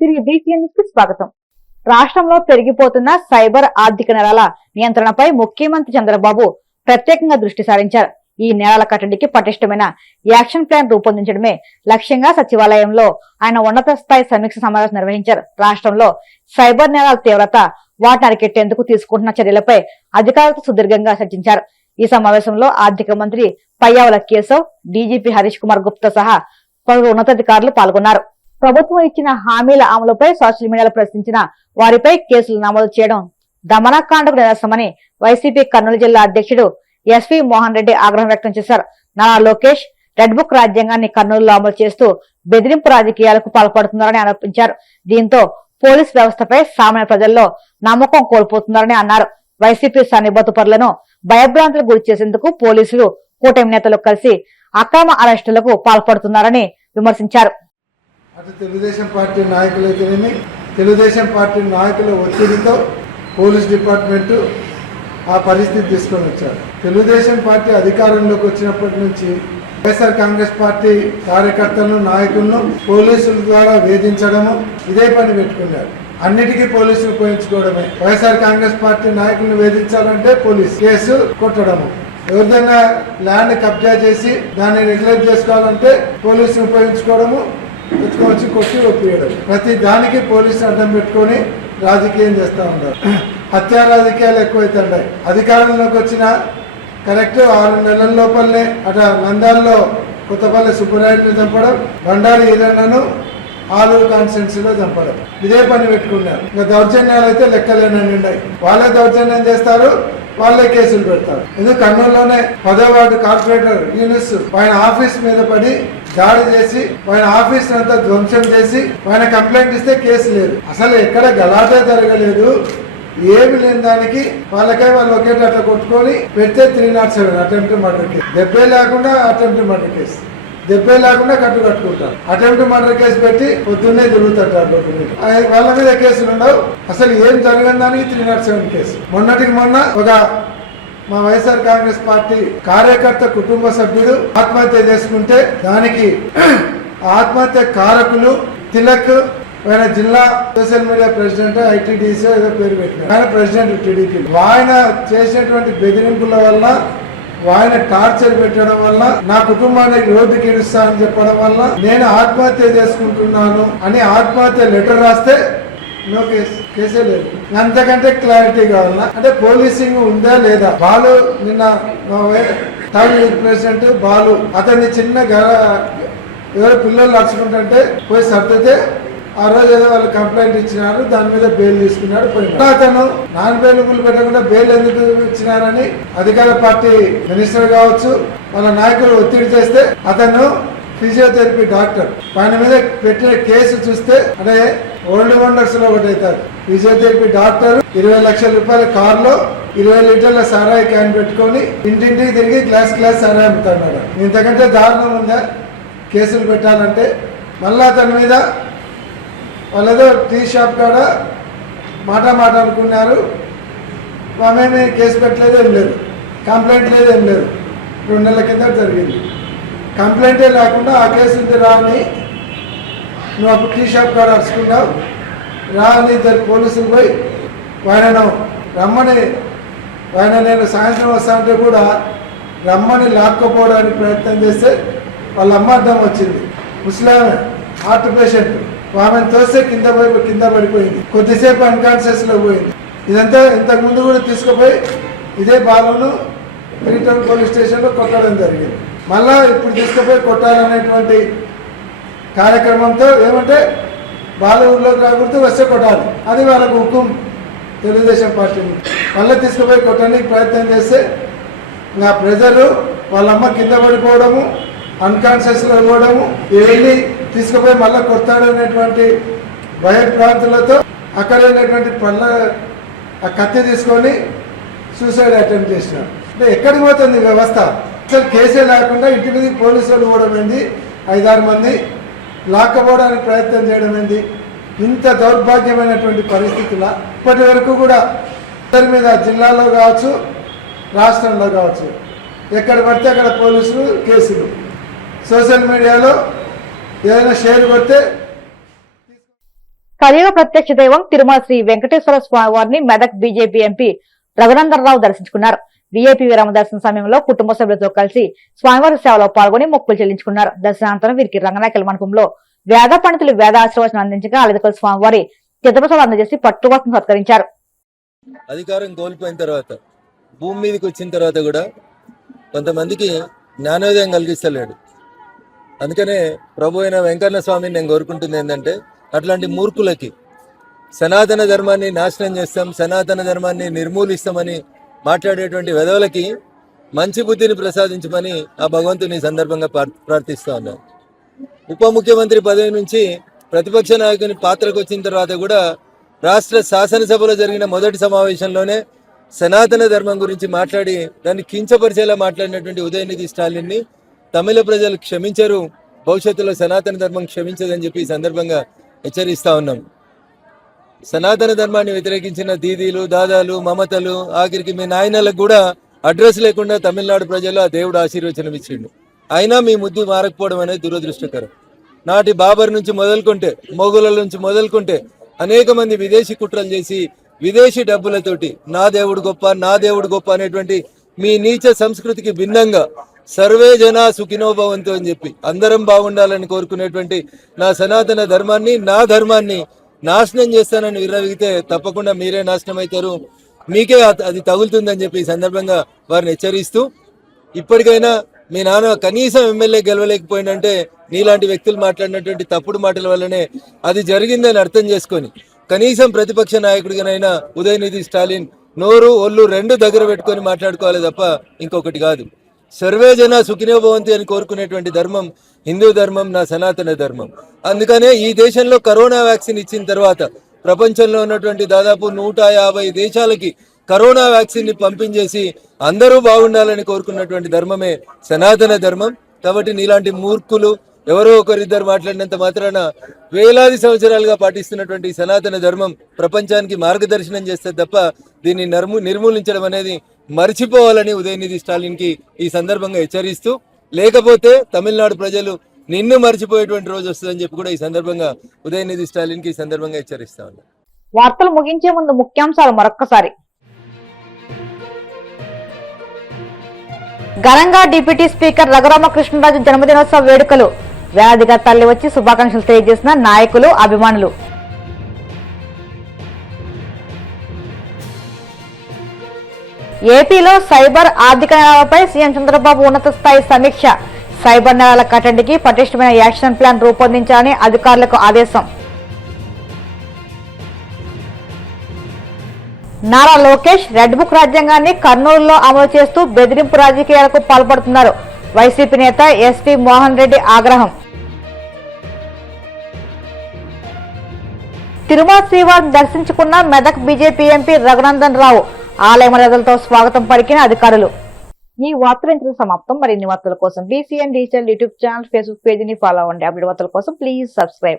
తిరిగి BTN కి స్వాగతం. రాష్ట్రంలో పెరిగిపోతున్న సైబర్ ఆర్థిక నేరాల నియంత్రణపై ముఖ్యమంత్రి చంద్రబాబు ప్రత్యేకంగా దృష్టి సారించారు. ఈ నేరాల కట్టడికి పటిష్టమైన యాక్షన్ ప్లాన్ రూపొందించడమే లక్ష్యంగా సచివాలయంలో ఆయన ఉన్నత స్థాయి సమీక్ష సమావేశం నిర్వహించారు. రాష్ట్రంలో సైబర్ నేరాల తీవ్రత, వాటిని అరికెట్టేందుకు తీసుకుంటున్న చర్యలపై అధికారులతో సుదీర్ఘంగా చర్చించారు. ఈ సమావేశంలో ఆర్థిక మంత్రి పయ్యావుల కేశవ్, డీజీపీ హరీష్ కుమార్ గుప్తా సహా పలువురు ఉన్నతాధికారులు పాల్గొన్నారు. ప్రభుత్వం ఇచ్చిన హామీల అమలుపై సోషల్ మీడియాలో ప్రశ్నించిన వారిపై కేసులు నమోదు చేయడం దమనకాండకు నిదర్శనమని వైసీపీ కర్నూలు జిల్లా అధ్యక్షుడు ఎస్వి మోహన్ రెడ్డి ఆగ్రహం వ్యక్తం చేశారు. నారా లోకేష్ రెడ్ బుక్ రాజ్యాంగాన్ని కర్నూలులో అమలు చేస్తూ బెదిరింపు రాజకీయాలకు పాల్పడుతున్నారని ఆరోపించారు. దీంతో పోలీస్ వ్యవస్థపై సామాన్య ప్రజల్లో నమ్మకం కోల్పోతున్నారని అన్నారు. వైసీపీ సన్నిబద్ధ పరులను భయభ్రాంతులకు గురి చేసేందుకు పోలీసులు కూటమి నేతలు కలిసి అక్రమ అరెస్టులకు పాల్పడుతున్నారని విమర్శించారు. అటు తెలుగుదేశం పార్టీ నాయకులైతేనేమి, తెలుగుదేశం పార్టీ నాయకుల ఒత్తిడితో పోలీస్ డిపార్ట్మెంటు ఆ పరిస్థితి తీసుకొని వచ్చారు. తెలుగుదేశం పార్టీ అధికారంలోకి వచ్చినప్పటి నుంచి వైఎస్ఆర్ కాంగ్రెస్ పార్టీ కార్యకర్తలను, నాయకులను పోలీసుల ద్వారా వేధించడము ఇదే పని పెట్టుకున్నారు. అన్నిటికీ పోలీసులు ఉపయోగించుకోవడమే. వైఎస్ఆర్ కాంగ్రెస్ పార్టీ నాయకులను వేధించాలంటే పోలీస్ కేసు కొట్టడము, ఎవరిదైనా ల్యాండ్ కబ్జా చేసి దాన్ని రెగ్యులేట్ చేసుకోవాలంటే పోలీసులు ఉపయోగించుకోవడము, ఎత్తుకొచ్చి కొట్టి ఒప్పియడం. ప్రతి దానికి పోలీసులు అడ్డం పెట్టుకొని రాజకీయం చేస్తూ ఉన్నారు. హత్యా రాజకీయాలు ఎక్కువైతున్నాయి. అధికారంలోకి వచ్చిన కరెక్ట్ 6 నెలల లోపలనే అట నంద్యాలలో కొత్తపల్లి సుబ్బరాయుడిని చంపడం, బండారి ఈరన్నను ఆలూరు కాన్స్టిట్యున్సీలో చంపడం, ఇదే పని పెట్టుకున్నారు. ఇంకా దౌర్జన్యాలు అయితే లెక్కలేనని ఉన్నాయి. వాళ్ళే దౌర్జన్యం చేస్తారు, వాళ్ళే కేసులు పెడతారు. ఎందుకు కర్నూలులోనే 10వ వార్డు కార్పొరేటర్ యూనిస్ ఆయన ఆఫీస్ మీద పడి దాడి చేసి ఆయన ఆఫీస్ అంతా ధ్వంసం చేసి ఆయన కంప్లైంట్ ఇస్తే కేసు లేదు. అసలు ఎక్కడ గలాటే జరగలేదు, ఏమి లేని దానికి వాళ్ళకే వాళ్ళు ఒకేట అట్లా కొట్టుకొని పెడితే 307 అటెంప్ట్ మర్డర్ కేసు. 70 లేకుండా అటెంప్ట్ మర్డర్ కేసు, 70 లేకుండా కట్టుకుంటారు. అటెంప్ట్ మర్డర్ కేసు పెట్టి పొద్దున్నే తిరుగుతారు. వాళ్ళ మీద కేసులు ఉండవు. అసలు ఏం జరిగిన దానికి 307 కేసు. మొన్నటికి మొన్న ఒక మా వైఎస్ఆర్ కాంగ్రెస్ పార్టీ కార్యకర్త కుటుంబ సభ్యుడు ఆత్మహత్య చేసుకుంటే దానికి ఆత్మహత్య కారకులు తిలక్, ఆయన జిల్లా సోషల్ మీడియా ప్రెసిడెంట్, ఐటీడీసీ ఏదో పేరు పెట్టినారు. ఆయన ప్రెసిడెంట్ టీడీపీ. ఆయన చేసినటువంటి బెదిరింపుల వల్ల, ఆయన టార్చర్ పెట్టడం వల్ల, నా కుటుంబానికి రోడ్డుకి ఇడుస్తా అని చెప్పడం వల్ల నేను ఆత్మహత్య చేసుకుంటున్నాను అని ఆత్మహత్య లెటర్ రాస్తే నో కేసు, కేసే లేదు. అంతకంటే క్లారిటీ కావాలన్నా అంటే పోలీసింగ్ ఉందా లేదా? బాలు నిన్న టౌన్ ప్రెసిడెంట్ బాలు అతన్ని చిన్న ఎవరో పిల్లలు నడుచుకుంటుంటే పోయి సర్దితే ఆ రోజు ఏదో వాళ్ళు కంప్లైంట్ ఇచ్చినారు, దాని మీద బెయిల్ తీసుకున్నాడు. పోయినా అతను నాన్ బెయిలబుల్ పెట్టకుండా బెయిల్ ఎందుకు ఇచ్చినారని అధికార పార్టీ మినిస్టర్ కావచ్చు వాళ్ళ నాయకులు ఒత్తిడి చేస్తే అతను ఫిజియోథెరపీ డాక్టర్ ఆయన మీద పెట్టిన కేసు చూస్తే అంటే ఓల్డ్ వండర్స్ లో ఒకటి అవుతారు. ఫిజియోథెరపీ డాక్టర్ 20 లక్షల రూపాయల కారులో 20 లీటర్ల సారాయి క్యాన్ పెట్టుకొని ఇంటింటికి తిరిగి గ్లాస్ సారాయి అమ్ముతున్నాడు. ఇంతకంటే దారుణం ఉందా కేసులు పెట్టాలంటే? మళ్ళా అతని మీద వాళ్ళేదో టీ షాప్ కాడ మాట అనుకున్నారు. ఆమె కేసు పెట్టలేదు, ఏం లేదు, కంప్లైంట్ లేదు, ఏం లేదు. 2 నెలల కింద జరిగింది. కంప్లైంటే లేకుండా ఆ కేసు ఉంది రాని, నువ్వు అప్పుడు టీ షాప్ కాడ అరుచుకున్నావు రాని, ఇద్దరు పోలీసులు పోయి ఆయనను రమ్మని, ఆయన నేను సాయంత్రం వస్తా అంటే కూడా రమ్మని లాక్కపోవడానికి ప్రయత్నం చేస్తే వాళ్ళ అమ్మ అడ్డం వచ్చింది. ముస్లామే హార్ట్ పేషెంట్, ఆమెను తోస్తే కింద పడిపోయింది. కొద్దిసేపు అన్కాన్షియస్లో పోయింది. ఇదంతా ఇంతకుముందు కూడా తీసుకుపోయి ఇదే బాలును రీటౌన్ పోలీస్ స్టేషన్లో కొట్టడం జరిగింది. మళ్ళా ఇప్పుడు తీసుకుపోయి కొట్టాలనేటువంటి కార్యక్రమంతో ఏమంటే బాలు ఊళ్ళోకి రాకూడదు, వస్తే కొట్టాలి, అది వాళ్ళకు హుకుం తెలుగుదేశం పార్టీ. మళ్ళీ తీసుకుపోయి కొట్టడానికి ప్రయత్నం చేస్తే నా ప్రజలు వాళ్ళమ్మ కింద పడిపోవడము, అన్కాన్షియస్లో ఇవ్వడము, ఇవన్నీ తీసుకుపోయి మళ్ళీ కొడతాడు అనేటువంటి భయభ్రాంతులతో అక్కడ ఉన్నటువంటి ఆ కత్తి తీసుకొని సూసైడ్ అటెంప్ట్ చేసినారు. అంటే ఎక్కడికి పోతుంది వ్యవస్థ? అసలు కేసే లేకుండా ఇంటి మీద పోలీసులు పోవడం ఏంది, 5-6 మంది లాక్కపోవడానికి ప్రయత్నం చేయడం ఏంది? ఇంత దౌర్భాగ్యమైనటువంటి పరిస్థితుల ఇప్పటి వరకు కూడా అందరి మీద జిల్లాలో కావచ్చు, రాష్ట్రంలో కావచ్చు, ఎక్కడ పడితే అక్కడ పోలీసులు కేసులు. సోషల్ మీడియాలో ఏదైనా షేర్ కొడితే కలియుగ ప్రత్యక్ష దైవం తిరుమల శ్రీ వెంకటేశ్వర స్వామి వారిని మెదక్ బీజేపీ ఎంపీ రఘునందన్ రావు దర్శించుకున్నారు. వీఐపీ విరామ దర్శన సమయంలో కుటుంబ సభ్యులతో కలిసి స్వామివారి సేవలో పాల్గొని మొక్కులు చెల్లించుకున్నారు. దర్శనానంతరం వీరికి రంగనాయకుల మండపంలో వేద పండితులు వేద ఆశీర్వచనం అందించగా అలిదకల స్వామివారి చిత్రప్రసాదం అందజేసి పట్టువస్త్రం సత్కరించారు. అధికారం కోల్పోయిన తర్వాత భూమి మీదకి వచ్చిన తర్వాత కూడా కొంతమందికి జ్ఞానోదయం కలిగిస్తలేడు. అందుకనే ప్రభు అయిన వెంకన్న స్వామిని నేను కోరుకుంటుంది ఏంటంటే, అట్లాంటి మూర్ఖులకి సనాతన ధర్మాన్ని నాశనం చేస్తాం, సనాతన ధర్మాన్ని నిర్మూలిస్తామని మాట్లాడేటువంటి వెధవలకి మంచి బుద్ధిని ప్రసాదించమని ఆ భగవంతుని సందర్భంగా ప్రార్థిస్తూ ఉన్నాను. ఉప ముఖ్యమంత్రి పదవి నుంచి ప్రతిపక్ష నాయకుని పాత్రకు వచ్చిన తర్వాత కూడా రాష్ట్ర శాసనసభలో జరిగిన మొదటి సమావేశంలోనే సనాతన ధర్మం గురించి మాట్లాడి దాన్ని కించపరిచేలా మాట్లాడినటువంటి ఉదయనిధి స్టాలిన్ని తమిళ ప్రజలు క్షమించరు, భవిష్యత్తులో సనాతన ధర్మం క్షమించదని చెప్పి ఈ సందర్భంగా హెచ్చరిస్తా ఉన్నాం. సనాతన ధర్మాన్ని వ్యతిరేకించిన దీదీలు, దాదాలు, మమతలు, ఆఖరికి మీ నాయనలకు కూడా అడ్రస్ లేకుండా తమిళనాడు ప్రజలు ఆ దేవుడు ఆశీర్వచనం ఇచ్చిండు. అయినా మీ ముద్దు మారకపోవడం అనేది దురదృష్టకరం. నాటి బాబర్ నుంచి మొదలుకుంటే, మొఘలుల నుంచి మొదలుకుంటే అనేక మంది విదేశీ కుట్రలు చేసి విదేశీ డబ్బులతోటి నా దేవుడు గొప్ప, నా దేవుడు గొప్ప అనేటువంటి మీ నీచ సంస్కృతికి భిన్నంగా సర్వే జనా సుఖినో భవంతు అని చెప్పి అందరం బాగుండాలని కోరుకునేటువంటి నా సనాతన ధర్మాన్ని, నా ధర్మాన్ని నాశనం చేస్తానని విర్రవిగితే తప్పకుండా మీరే నాశనం అవుతారు, మీకే అది తగులుతుందని చెప్పి ఈ సందర్భంగా వారిని హెచ్చరిస్తూ, ఇప్పటికైనా మీ నాన్న కనీసం ఎమ్మెల్యే గెలవలేకపోయిందంటే నీలాంటి వ్యక్తులు మాట్లాడినటువంటి తప్పుడు మాటల వల్లనే అది జరిగిందని అర్థం చేసుకొని కనీసం ప్రతిపక్ష నాయకుడిగానైనా ఉదయనిధి స్టాలిన్ నోరు ఒళ్ళు రెండు దగ్గర పెట్టుకొని మాట్లాడుకోవాలి తప్ప ఇంకొకటి కాదు. సర్వే జన సుఖినో భవంతి అని కోరుకునేటువంటి ధర్మం హిందూ ధర్మం, నా సనాతన ధర్మం. అందుకనే ఈ దేశంలో కరోనా వ్యాక్సిన్ ఇచ్చిన తర్వాత ప్రపంచంలో ఉన్నటువంటి దాదాపు 150 దేశాలకి కరోనా వ్యాక్సిన్ ని పంపించేసి అందరూ బాగుండాలని కోరుకున్నటువంటి ధర్మమే సనాతన ధర్మం. కాబట్టి నీలాంటి మూర్ఖులు ఎవరో ఒకరిద్దరు మాట్లాడినంత మాత్రాన వేలాది సంవత్సరాలుగా పాటిస్తున్నటువంటి సనాతన ధర్మం ప్రపంచానికి మార్గదర్శనం చేస్తే తప్ప దీన్ని నిర్మూలించడం అనేది మర్చిపోవాలని ఉదయనిధి స్టాలిన్ కి ఈ సందర్భంగా హెచ్చరిస్తూ, లేకపోతే తమిళనాడు ప్రజలు నిన్ను మర్చిపోయేటువంటి రోజు వస్తుందని చెప్పి కూడా ఈ సందర్భంగా ఉదయనిధి స్టాలిన్ కి ఈ సందర్భంగా హెచ్చరిస్తా ఉన్నారు. వార్తలు ముగించే ముందు ముఖ్యాంశాలు మరొక్కసారి. ఘనంగా డిప్యూటీ స్పీకర్ రఘురామకృష్ణరాజు జన్మదినోత్సవ వేడుకలు. వేలాదిగా తల్లి వచ్చి శుభాకాంక్షలు తెలియజేసిన నాయకులు, అభిమానులు. ఏపీలో సైబర్ ఆర్థిక నేరాలపై సీఎం చంద్రబాబు ఉన్నత స్థాయి సమీక్ష. సైబర్ నేరాల కట్టడికి పటిష్టమైన యాక్షన్ ప్లాన్ రూపొందించాలని అధికారులకు ఆదేశం. నారా లోకేష్ రెడ్ బుక్ రాజ్యాంగాన్ని కర్నూలులో అమలు చేస్తూ బెదిరింపు రాజకీయాలకు పాల్పడుతున్నారు. వైసీపీ నేత ఎస్వి మోహన్ రెడ్డి ఆగ్రహం. తిరుమల శ్రీవారిని దర్శించుకున్న మెదక్ బీజేపీ ఎంపీ రఘునందన్ రావు. ఆలయ మర్యాదలతో స్వాగతం పలికిన అధికారులు. ఈ వార్తలు సమాప్తం. మరిన్ని వార్తల కోసం BCN digital YouTube channel, Facebook పేజీని ఫాలో అవ్వండి. అప్డేట్ వార్తల కోసం ప్లీజ్ సబ్స్క్రైబ్.